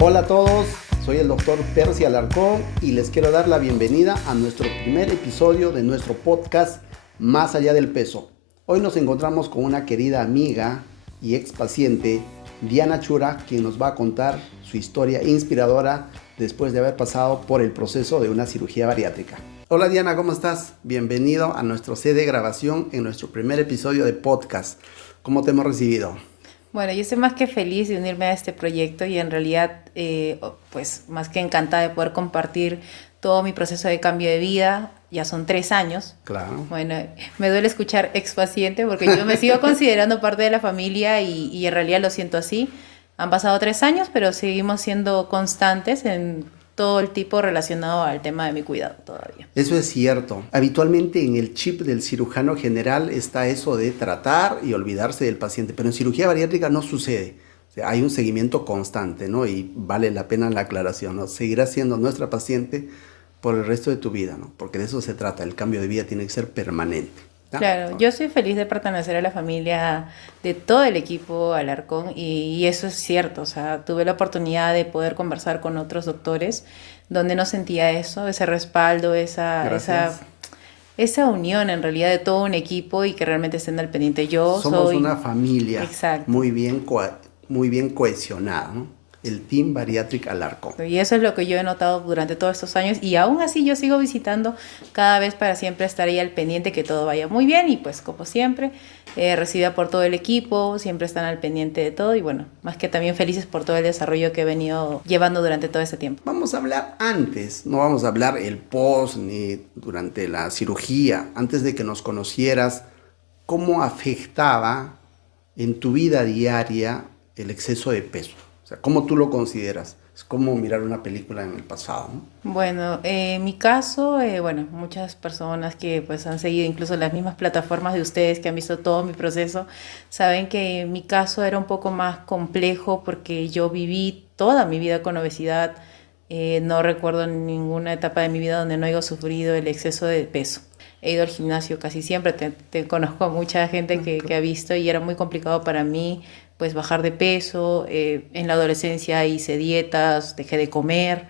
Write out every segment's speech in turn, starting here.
Hola a todos, soy el doctor Percy Alarcón y les quiero dar la bienvenida a nuestro primer episodio de nuestro podcast Más allá del peso. Hoy nos encontramos con una querida amiga y ex paciente, Diana Chura, quien nos va a contar su historia inspiradora después de haber pasado por el proceso de una cirugía bariátrica. Hola Diana, ¿cómo estás? Bienvenido a nuestro set de grabación en nuestro primer episodio de podcast. ¿Cómo te hemos recibido? Bueno, yo estoy más que feliz de unirme a este proyecto y en realidad, pues más que encantada de poder compartir todo mi proceso de cambio de vida. Ya son 3 años. Claro. Bueno, me duele escuchar ex paciente porque yo me sigo considerando parte de la familia y en realidad lo siento así. Han pasado 3 años, pero seguimos siendo constantes en todo el tipo relacionado al tema de mi cuidado todavía. Eso es cierto. Habitualmente en el chip del cirujano general está eso de tratar y olvidarse del paciente, pero en cirugía bariátrica no sucede. O sea, hay un seguimiento constante, ¿no? Y vale la pena la aclaración, ¿no? Seguirás siendo nuestra paciente por el resto de tu vida, ¿no? Porque de eso se trata. El cambio de vida tiene que ser permanente, ¿no? Claro, yo soy feliz de pertenecer a la familia de todo el equipo Alarcón y eso es cierto, o sea, tuve la oportunidad de poder conversar con otros doctores donde no sentía eso, ese respaldo, Gracias. esa unión en realidad de todo un equipo y que realmente estén al pendiente. Yo Somos soy, una familia exacto. muy bien cohesionada, ¿no? El Team Bariatric Alarcón. Y eso es lo que yo he notado durante todos estos años y aún así yo sigo visitando cada vez para siempre estar ahí al pendiente que todo vaya muy bien y pues como siempre recibida por todo el equipo, siempre están al pendiente de todo y bueno, más que también felices por todo el desarrollo que he venido llevando durante todo este tiempo. Vamos a hablar antes, no vamos a hablar el post ni durante la cirugía, antes de que nos conocieras, cómo afectaba en tu vida diaria el exceso de peso. O sea, cómo tú lo consideras. Es como mirar una película en el pasado, ¿no? Bueno, en mi caso, bueno, muchas personas que pues han seguido incluso las mismas plataformas de ustedes, que han visto todo mi proceso, saben que mi caso era un poco más complejo porque yo viví toda mi vida con obesidad. No recuerdo ninguna etapa de mi vida donde no haya sufrido el exceso de peso. He ido al gimnasio casi siempre, te conozco a mucha gente que ha visto y era muy complicado para mí pues bajar de peso. En la adolescencia hice dietas, dejé de comer.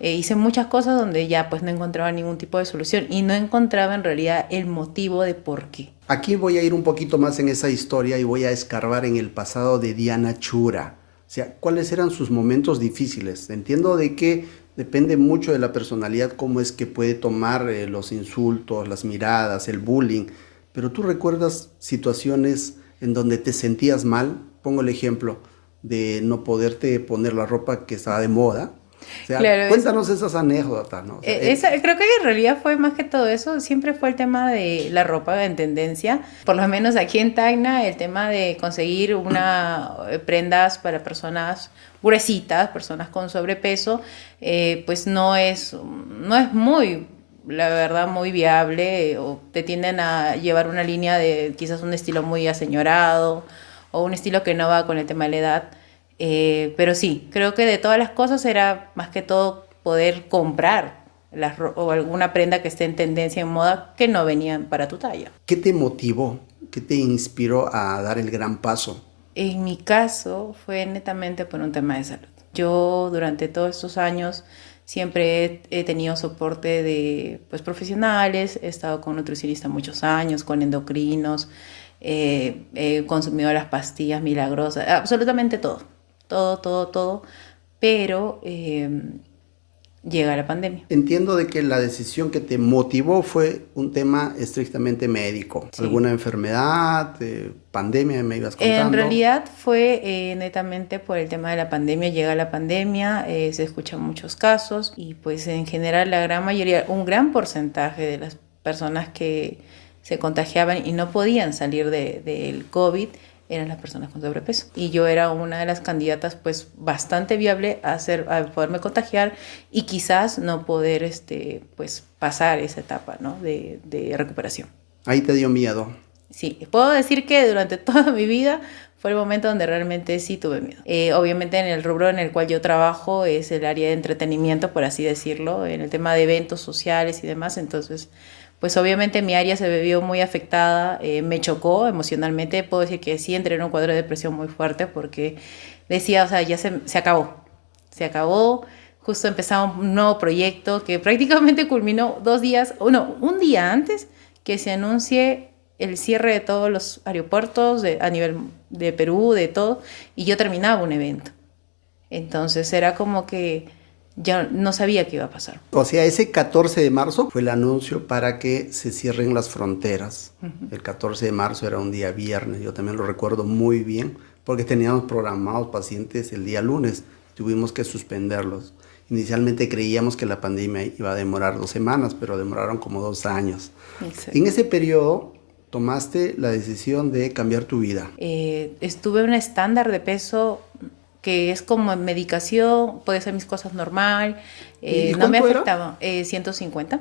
Hice muchas cosas donde ya pues no encontraba ningún tipo de solución y no encontraba en realidad el motivo de por qué. Aquí voy a ir un poquito más en esa historia y voy a escarbar en el pasado de Diana Chura. O sea, ¿cuáles eran sus momentos difíciles? Entiendo de que depende mucho de la personalidad, cómo es que puede tomar los insultos, las miradas, el bullying. Pero ¿tú recuerdas situaciones en donde te sentías mal? Pongo el ejemplo de no poderte poner la ropa que estaba de moda. O sea, Claro, cuéntanos esas anécdotas, ¿no? O sea, creo que en realidad fue más que todo eso, siempre fue el tema de la ropa en tendencia, por lo menos aquí en Tacna, el tema de conseguir prendas para personas gruesitas, personas con sobrepeso, pues no es muy, la verdad, muy viable, o te tienden a llevar una línea de quizás un estilo muy aseñorado o un estilo que no va con el tema de la edad. Pero sí, creo que de todas las cosas era más que todo poder comprar o alguna prenda que esté en tendencia en moda que no venían para tu talla. ¿qué te motivó? ¿Qué te inspiró a dar el gran paso? En mi caso fue netamente por un tema de salud. Yo durante todos estos años siempre he tenido soporte de pues, profesionales, he estado con nutricionistas muchos años, con endocrinos, he consumido las pastillas milagrosas, absolutamente todo, todo, pero llega la pandemia. Entiendo de que la decisión que te motivó fue un tema estrictamente médico. Sí. ¿Alguna enfermedad, pandemia, me ibas En contando? realidad fue netamente por el tema de la pandemia, llega la pandemia, se escuchan muchos casos y pues en general la gran mayoría, un gran porcentaje de las personas que se contagiaban y no podían salir del COVID eran las personas con sobrepeso. Y yo era una de las candidatas pues bastante viable a poderme contagiar y quizás no poder pues pasar esa etapa, ¿no? de recuperación. Ahí te dio miedo. Sí, puedo decir que durante toda mi vida fue el momento donde realmente sí tuve miedo. Obviamente en el rubro en el cual yo trabajo es el área de entretenimiento, por así decirlo, en el tema de eventos sociales y demás, entonces pues obviamente mi área se vio muy afectada, me chocó emocionalmente, puedo decir que sí entré en un cuadro de depresión muy fuerte porque decía, o sea, ya se acabó. Se acabó, justo empezaba un nuevo proyecto que prácticamente culminó 2 días, o no, un día antes que se anuncie el cierre de todos los aeropuertos a nivel de Perú, de todo, y yo terminaba un evento. Entonces era como que ya no sabía qué iba a pasar. O sea, ese 14 de marzo fue el anuncio para que se cierren las fronteras. El 14 de marzo era un día viernes, yo también lo recuerdo muy bien, porque teníamos programados pacientes el día lunes, tuvimos que suspenderlos. Inicialmente creíamos que la pandemia iba a demorar 2 semanas, pero demoraron como 2 años. Exacto. En ese periodo tomaste la decisión de cambiar tu vida. Estuve en un estándar de peso que es como en medicación, puede ser mis cosas normal, ¿Y no me cuánto era? afectaba. 150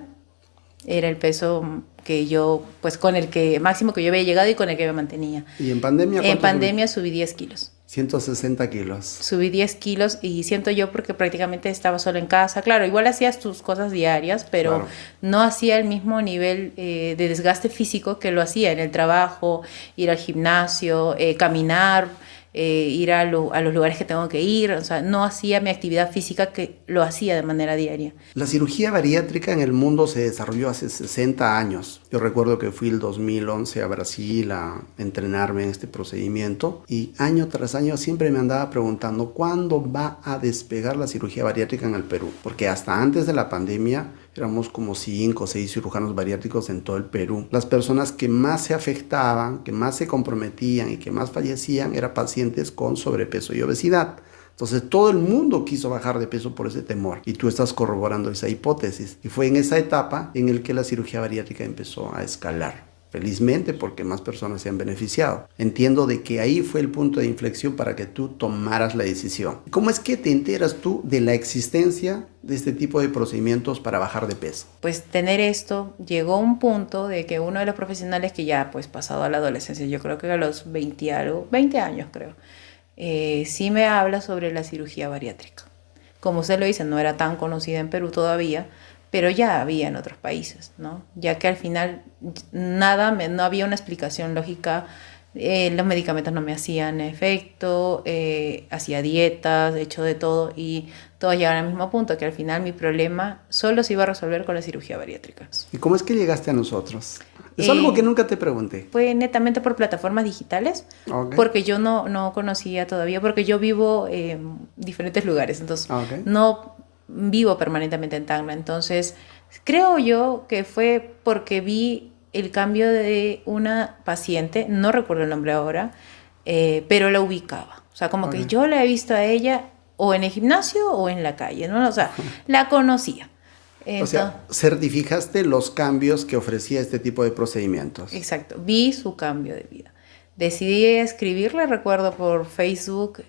era el peso que yo, pues con el que máximo que yo había llegado y con el que me mantenía. ¿Y en pandemia En cuánto pandemia subí 10 kilos. 160 kilos. Subí 10 kilos y siento yo porque prácticamente estaba solo en casa. Claro, igual hacías tus cosas diarias, pero Claro. no hacía el mismo nivel de desgaste físico que lo hacía en el trabajo, ir al gimnasio, caminar, ir a los lugares que tengo que ir. O sea, no hacía mi actividad física que lo hacía de manera diaria. La cirugía bariátrica en el mundo se desarrolló hace 60 años. Yo recuerdo que fui el 2011 a Brasil a entrenarme en este procedimiento y año tras año siempre me andaba preguntando cuándo va a despegar la cirugía bariátrica en el Perú. Porque hasta antes de la pandemia éramos como 5 o 6 cirujanos bariátricos en todo el Perú. Las personas que más se afectaban, que más se comprometían y que más fallecían eran pacientes con sobrepeso y obesidad. Entonces todo el mundo quiso bajar de peso por ese temor y tú estás corroborando esa hipótesis. Y fue en esa etapa en el que la cirugía bariátrica empezó a escalar. Felizmente porque más personas se han beneficiado. Entiendo de que ahí fue el punto de inflexión para que tú tomaras la decisión. ¿Cómo es que te enteras tú de la existencia de este tipo de procedimientos para bajar de peso? Pues tener esto, llegó a un punto de que uno de los profesionales que ya pues pasado a la adolescencia, yo creo que a los 20 algo, 20 años creo, sí me habla sobre la cirugía bariátrica. Como usted lo dice, no era tan conocida en Perú todavía, pero ya había en otros países, ¿no? Ya que al final no había una explicación lógica, los medicamentos no me hacían efecto, hacía dietas, he hecho de todo y todo llegaba al mismo punto, que al final mi problema solo se iba a resolver con la cirugía bariátrica. ¿Y cómo es que llegaste a nosotros? Es algo que nunca te pregunté. Fue netamente por plataformas digitales, Okay. porque yo no conocía todavía, porque yo vivo en diferentes lugares, entonces Okay. no vivo permanentemente en Tacna. Entonces, creo yo que fue porque vi el cambio de una paciente, no recuerdo el nombre ahora, pero la ubicaba. O sea, como que yo la he visto a ella o en el gimnasio o en la calle, ¿no? O sea, la conocía. O sea, certificaste los cambios que ofrecía este tipo de procedimientos. Exacto, vi su cambio de vida. Decidí escribirle, recuerdo, por Facebook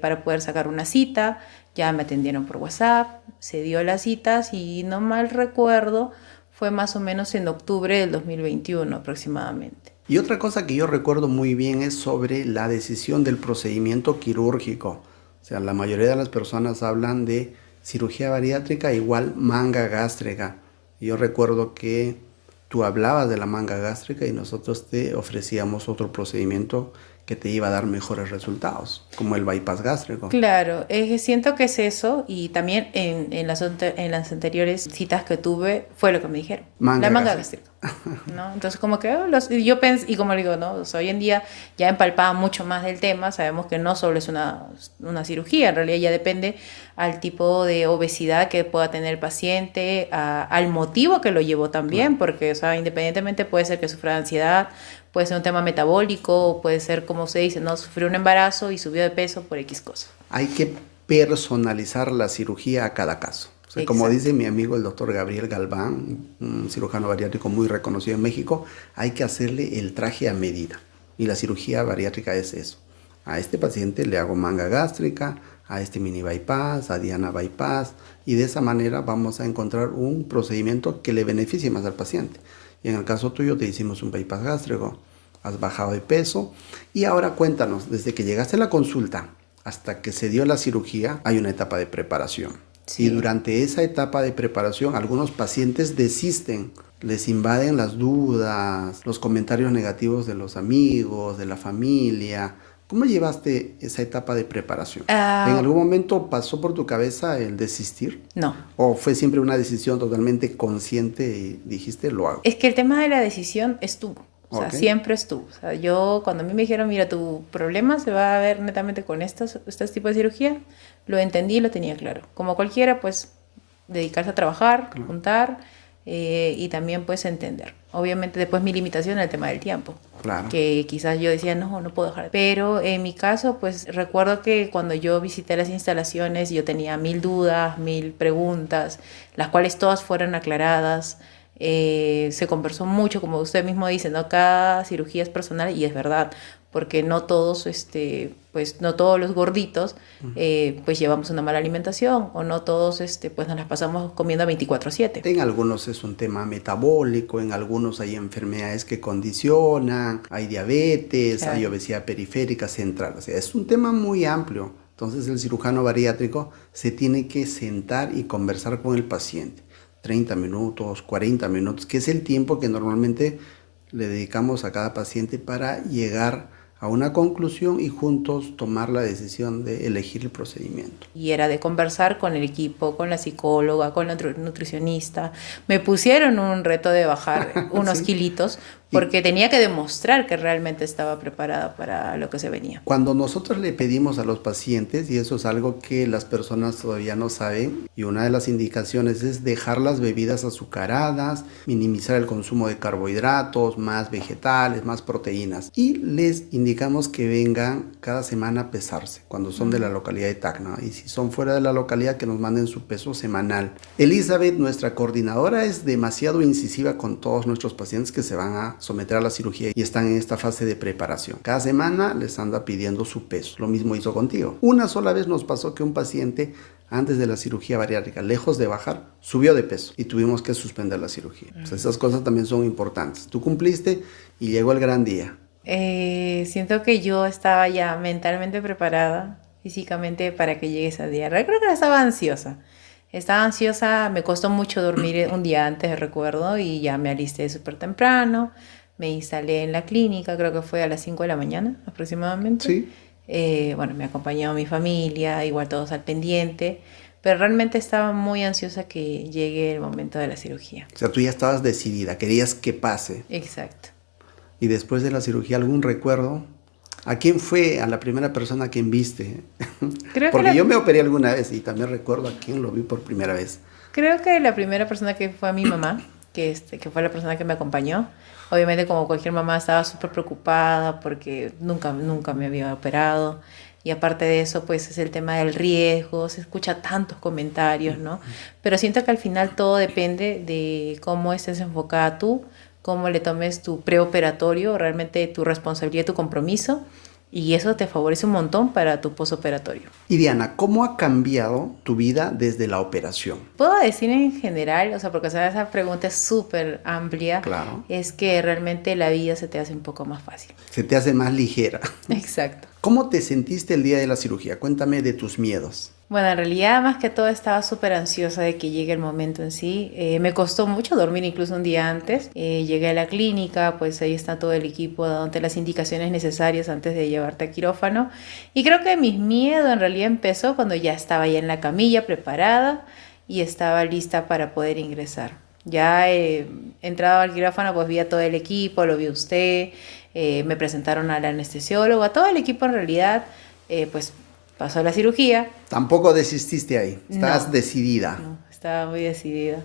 para poder sacar una cita. Ya me atendieron por WhatsApp, se dio las citas y no mal recuerdo, fue más o menos en octubre del 2021 aproximadamente. Y otra cosa que yo recuerdo muy bien es sobre la decisión del procedimiento quirúrgico. O sea, la mayoría de las personas hablan de cirugía bariátrica igual manga gástrica. Y yo recuerdo que tú hablabas de la manga gástrica y nosotros te ofrecíamos otro procedimiento que te iba a dar mejores resultados, como el bypass gástrico. Claro, siento que es eso y también en las anteriores citas que tuve fue lo que me dijeron, la manga gástrica, ¿no? Entonces como que yo pensé, y como digo, ¿no? O sea, hoy en día ya empalpaba mucho más del tema, sabemos que no solo es una cirugía, en realidad ya depende al tipo de obesidad que pueda tener el paciente, al motivo que lo llevó también, porque, o sea, independientemente puede ser que sufra de ansiedad, puede ser un tema metabólico, puede ser, como se dice, ¿no? Sufrió un embarazo y subió de peso por X cosa. Hay que personalizar la cirugía a cada caso. O sea, como dice mi amigo el doctor Gabriel Galván, un cirujano bariátrico muy reconocido en México, hay que hacerle el traje a medida. Y la cirugía bariátrica es eso. A este paciente le hago manga gástrica, a este mini bypass, a Diana bypass, y de esa manera vamos a encontrar un procedimiento que le beneficie más al paciente. Y en el caso tuyo te hicimos un bypass gástrico, has bajado de peso y ahora cuéntanos, desde que llegaste a la consulta hasta que se dio la cirugía hay una etapa de preparación. Sí. Y durante esa etapa de preparación algunos pacientes desisten, les invaden las dudas, los comentarios negativos de los amigos, de la familia. ¿Cómo llevaste esa etapa de preparación? ¿En Ah, algún momento pasó por tu cabeza el desistir? no. ¿O fue siempre una decisión totalmente consciente y dijiste, lo hago? Es que el tema de la decisión estuvo, o sea, Ok, siempre estuvo. O sea, yo cuando a mí me dijeron, mira, tu problema se va a ver netamente con estos tipos de cirugía, lo entendí y lo tenía claro. Como cualquiera, pues dedicarse a trabajar, claro, juntar y también pues entender. Obviamente después mi limitación era el tema del tiempo, claro. que quizás yo decía, no, no puedo dejar. Pero en mi caso, pues recuerdo que cuando yo visité las instalaciones, yo tenía 1000 dudas, 1000 preguntas, las cuales todas fueron aclaradas. Se conversó mucho, como usted mismo dice, ¿no? Cada cirugía es personal y es verdad, porque no todos, pues no todos los gorditos, pues llevamos una mala alimentación o no todos, pues nos las pasamos comiendo 24/7. En algunos es un tema metabólico, en algunos hay enfermedades que condicionan, hay diabetes, hay Claro. obesidad periférica central. O sea, es un tema muy amplio. Entonces el cirujano bariátrico se tiene que sentar y conversar con el paciente. 30 minutos, 40 minutos, que es el tiempo que normalmente le dedicamos a cada paciente para llegar a una conclusión y juntos tomar la decisión de elegir el procedimiento. Y era de conversar con el equipo, con la psicóloga, con la nutricionista. Me pusieron un reto de bajar unos ¿Sí? kilitos Y porque tenía que demostrar que realmente estaba preparada para lo que se venía. cuando nosotros le pedimos a los pacientes, y eso es algo que las personas todavía no saben, y una de las indicaciones es dejar las bebidas azucaradas, minimizar el consumo de carbohidratos, más vegetales, más proteínas. Y les indicamos que vengan cada semana a pesarse, cuando son de la localidad de Tacna. Y si son fuera de la localidad, que nos manden su peso semanal. Elizabeth, nuestra coordinadora, es demasiado incisiva con todos nuestros pacientes que se van a someter a la cirugía y están en esta fase de preparación. Cada semana les anda pidiendo su peso. Lo mismo hizo contigo. Una sola vez nos pasó que un paciente antes de la cirugía bariátrica, lejos de bajar, subió de peso y tuvimos que suspender la cirugía. O sea, esas cosas también son importantes. Tú cumpliste y llegó el gran día. Siento que yo estaba ya mentalmente preparada, físicamente, para que llegue ese día. Creo que estaba ansiosa. Estaba ansiosa, me costó mucho dormir un día antes, recuerdo, y ya me alisté súper temprano. Me instalé en la clínica, creo que fue a las 5 de la mañana aproximadamente. Sí. Bueno, me acompañó mi familia, igual todos al pendiente, pero realmente estaba muy ansiosa que llegue el momento de la cirugía. O sea, tú ya estabas decidida, querías que pase. Exacto. Y después de la cirugía, ¿algún recuerdo? ¿A quién fue a la primera persona a quien viste? Creo que Porque la, yo me operé alguna vez y también recuerdo a quién lo vi por primera vez. Creo que la primera persona que fue a mi mamá, que fue la persona que me acompañó. Obviamente, como cualquier mamá, estaba súper preocupada porque nunca me había operado. Y aparte de eso, pues es el tema del riesgo, se escucha tantos comentarios, ¿no? Pero siento que al final todo depende de cómo estés enfocada tú, cómo le tomes tu preoperatorio, realmente tu responsabilidad, tu compromiso, y eso te favorece un montón para tu posoperatorio. Y Diana, ¿cómo ha cambiado tu vida desde la operación? Puedo decir en general, o sea, porque o sea, esa pregunta es súper amplia, Claro. es que realmente la vida se te hace un poco más fácil. Se te hace más ligera. Exacto. ¿Cómo te sentiste el día de la cirugía? Cuéntame de tus miedos. Bueno, en realidad más que todo estaba súper ansiosa de que llegue el momento en sí. Me costó mucho dormir incluso un día antes. Llegué a la clínica, pues ahí está todo el equipo dándote las indicaciones necesarias antes de llevarte a quirófano. Y creo que mi miedo en realidad empezó cuando ya estaba ya en la camilla preparada y estaba lista para poder ingresar. Ya entrado al quirófano, pues vi a todo el equipo, lo vi a usted, me presentaron al anestesiólogo, a todo el equipo en realidad, pues pasó la cirugía. Tampoco desististe ahí. Estás No, decidida. no, estaba muy decidida.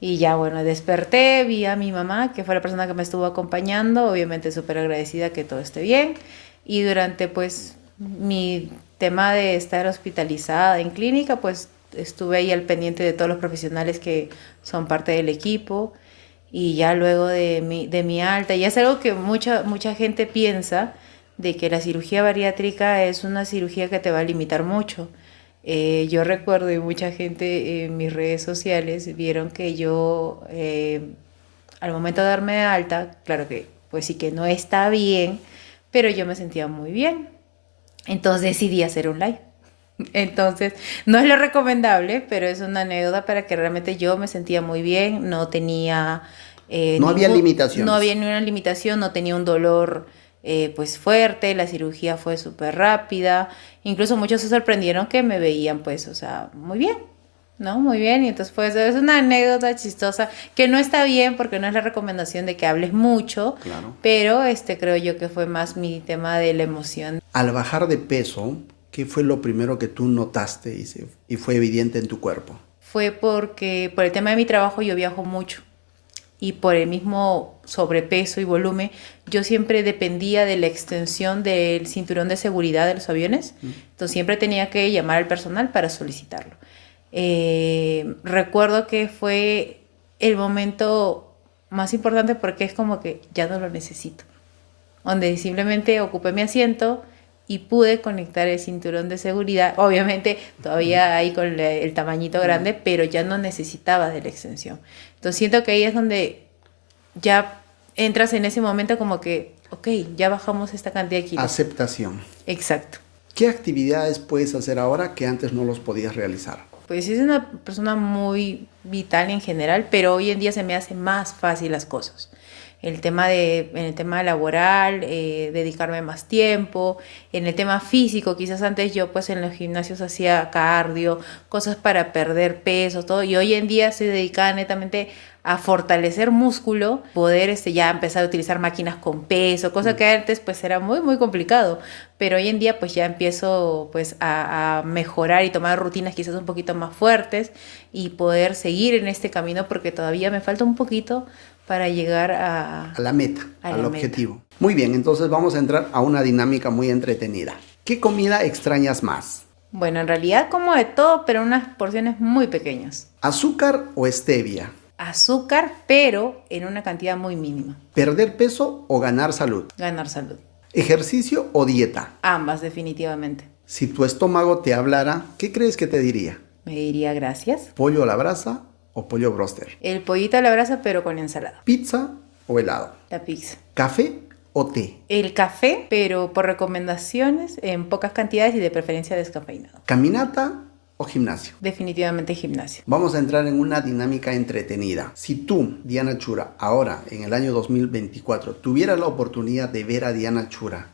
Y ya, bueno, desperté, vi a mi mamá, que fue la persona que me estuvo acompañando, obviamente súper agradecida que todo esté bien. Y durante, pues, mi tema de estar hospitalizada en clínica, pues, estuve ahí al pendiente de todos los profesionales que son parte del equipo. Y ya luego de mi alta, y es algo que mucha gente piensa, de que la cirugía bariátrica es una cirugía que te va a limitar mucho. Yo recuerdo y mucha gente en mis redes sociales vieron que yo al momento de darme de alta, claro que pues sí que no está bien, pero yo me sentía muy bien. Entonces decidí hacer un live. Entonces, no es lo recomendable, pero es una anécdota para que realmente yo me sentía muy bien, no tenía No había no había limitaciones. ninguna limitación, no tenía un dolor, pues fuerte, la cirugía fue súper rápida, incluso muchos se sorprendieron que me veían pues, o sea, muy bien, ¿no? Muy bien, y entonces pues es una anécdota chistosa que no está bien porque no es la recomendación de que hables mucho, Claro. pero creo yo que fue más mi tema de la emoción. Al bajar de peso, ¿qué fue lo primero que tú notaste y fue evidente en tu cuerpo? Fue porque por el tema de mi trabajo yo viajo mucho y por el mismo sobrepeso y volumen, yo siempre dependía de la extensión del cinturón de seguridad de los aviones, entonces siempre tenía que llamar al personal para solicitarlo. Recuerdo que fue el momento más importante porque es como que ya no lo necesito, donde simplemente ocupé mi asiento y pude conectar el cinturón de seguridad, obviamente todavía ahí con el tamañito grande, pero ya no necesitaba de la extensión. Entonces siento que ahí es donde ya entras en ese momento como que, ok, ya bajamos esta cantidad de kilos. Aceptación. Exacto. ¿Qué actividades puedes hacer ahora que antes no los podías realizar? Pues es una persona muy vital en general, pero hoy en día se me hace más fácil las cosas. En el tema laboral, dedicarme más tiempo, en el tema físico, quizás antes yo pues en los gimnasios hacía cardio, cosas para perder peso, todo, y hoy en día estoy dedicada netamente a fortalecer músculo, poder ya empezar a utilizar máquinas con peso, cosa que antes pues era muy muy complicado, pero hoy en día pues ya empiezo pues a mejorar y tomar rutinas quizás un poquito más fuertes y poder seguir en este camino porque todavía me falta un poquito para llegar A la meta, al la objetivo. Muy bien, entonces vamos a entrar a una dinámica muy entretenida. ¿Qué comida extrañas más? Bueno, en realidad como de todo, pero unas porciones muy pequeñas. ¿Azúcar o stevia? Azúcar, pero en una cantidad muy mínima. ¿Perder peso o ganar salud? Ganar salud. ¿Ejercicio o dieta? Ambas, definitivamente. Si tu estómago te hablara, ¿qué crees que te diría? Me diría gracias. ¿Pollo a la brasa o pollo broster? El pollito a la brasa, pero con ensalada. ¿Pizza o helado? La pizza. ¿Café o té? El café, pero por recomendaciones, en pocas cantidades y de preferencia descafeinado. ¿Caminata o gimnasio? Definitivamente gimnasio. Vamos a entrar en una dinámica entretenida. Si tú, Diana Chura, ahora en el año 2024, tuvieras la oportunidad de ver a Diana Chura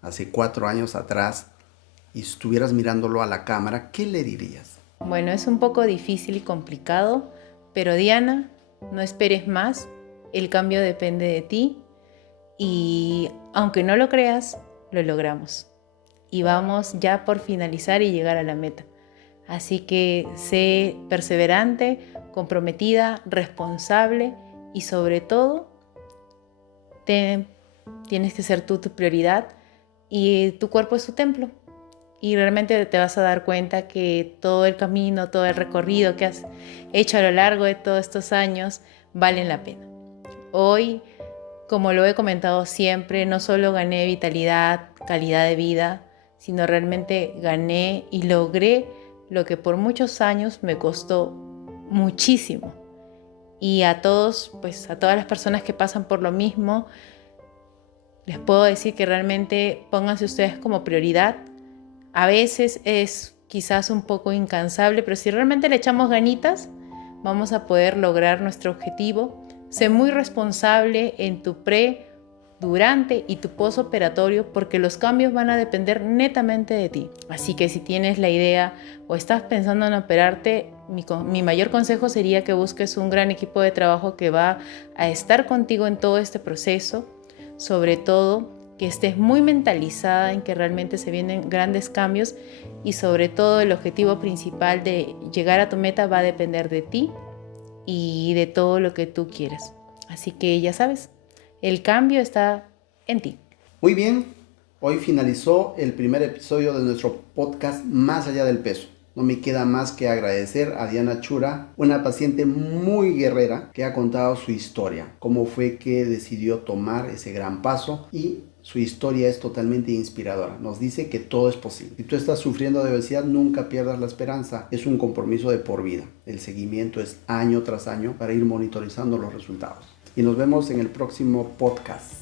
hace 4 años atrás y estuvieras mirándolo a la cámara, ¿qué le dirías? Bueno, es un poco difícil y complicado, pero Diana, no esperes más, el cambio depende de ti y aunque no lo creas, lo logramos. Y vamos ya por finalizar y llegar a la meta. Así que sé perseverante, comprometida, responsable y sobre todo tienes que ser tú tu prioridad y tu cuerpo es tu templo. Y realmente te vas a dar cuenta que todo el camino, todo el recorrido que has hecho a lo largo de todos estos años valen la pena. Hoy, como lo he comentado siempre, no solo gané vitalidad, calidad de vida, sino realmente gané y logré lo que por muchos años me costó muchísimo. Y a todos, pues a todas las personas que pasan por lo mismo, les puedo decir que realmente pónganse ustedes como prioridad. A veces es quizás un poco incansable, pero si realmente le echamos ganitas, vamos a poder lograr nuestro objetivo. Sé muy responsable en tu durante y tu postoperatorio porque los cambios van a depender netamente de ti. Así que si tienes la idea o estás pensando en operarte, mi mayor consejo sería que busques un gran equipo de trabajo que va a estar contigo en todo este proceso, sobre todo que estés muy mentalizada en que realmente se vienen grandes cambios y sobre todo el objetivo principal de llegar a tu meta va a depender de ti y de todo lo que tú quieras. Así que ya sabes, el cambio está en ti. Muy bien, hoy finalizó el primer episodio de nuestro podcast Más allá del peso. No me queda más que agradecer a Diana Chura, una paciente muy guerrera que ha contado su historia, cómo fue que decidió tomar ese gran paso y su historia es totalmente inspiradora. Nos dice que todo es posible. Si tú estás sufriendo de obesidad, nunca pierdas la esperanza. Es un compromiso de por vida. El seguimiento es año tras año para ir monitorizando los resultados. Y nos vemos en el próximo podcast.